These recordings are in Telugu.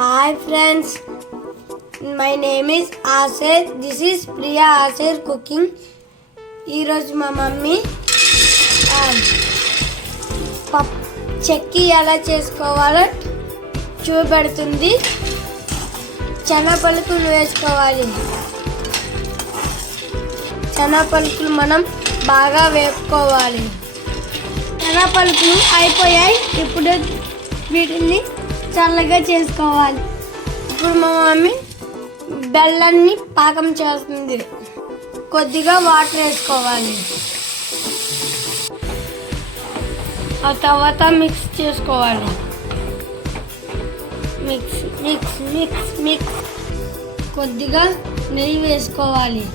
Hi friends, my name is Asher. This is Priya Asher cooking. ఈరోజు మా మమ్మీ చెక్కి ఎలా చేసుకోవాలో చూపెడుతుంది. శనగపలుకులు వేసుకోవాలి. శనగపలుకులు మనం బాగా వేపుకోవాలి. శనగపలుకులు అయిపోయాయి. ఇప్పుడు వీటిని చల్లగా చేసుకోవాలి. ఇప్పుడు మా మమ్మీ బెల్లాన్ని పాకం చేస్తుంది. కొద్దిగా వాటర్ వేసుకోవాలి. ఆ తర్వాత మిక్స్ చేసుకోవాలి. మిక్స్ మిక్స్ మిక్స్ మిక్స్ కొద్దిగా నెయ్యి వేసుకోవాలి.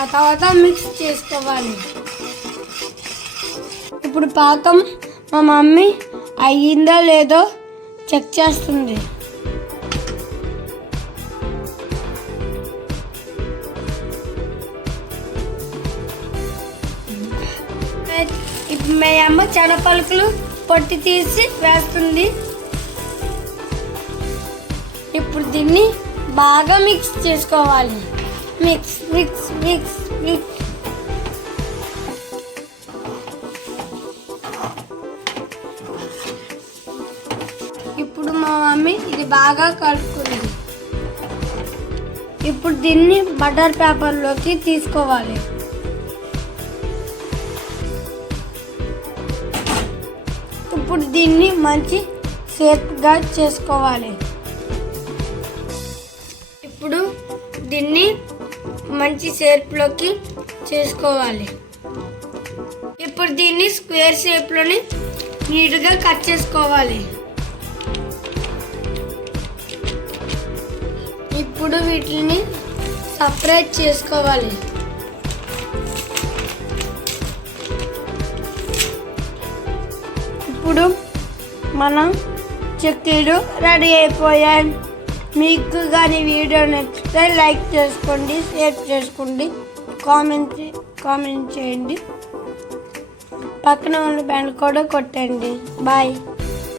ఆ తర్వాత మిక్స్ చేసుకోవాలి. ఇప్పుడు పాకం మా మమ్మీ అయ్యిందో లేదో చెక్ చేస్తుంది. ఇప్పుడు మా అమ్మ శనగపలుకులు పొట్టి తీసి వేస్తుంది. ఇప్పుడు దీన్ని బాగా మిక్స్ చేసుకోవాలి. మిక్స్ మిక్స్ మిక్స్ మిక్స్ ఇప్పుడు మా మమ్మీ ఇది బాగా కలుపుకుంది. ఇప్పుడు దీన్ని బటర్ పేపర్లోకి తీసుకోవాలి. ఇప్పుడు దీన్ని మంచి షేప్గా చేసుకోవాలి. ఇప్పుడు దీన్ని మంచి షేప్లోకి చేసుకోవాలి. ఇప్పుడు దీన్ని స్క్వేర్ షేప్లోని నీట్గా కట్ చేసుకోవాలి. ఇప్పుడు వీటిని సపరేట్ చేసుకోవాలి. ఇప్పుడు మనం చెక్కీలు రెడీ అయిపోయాయి. మీకు కానీ వీడియో నచ్చితే లైక్ చేసుకోండి, షేర్ చేసుకోండి, కామెంట్ చేయండి. పక్కన ఉన్న బెల్ కూడా కొట్టండి. బాయ్.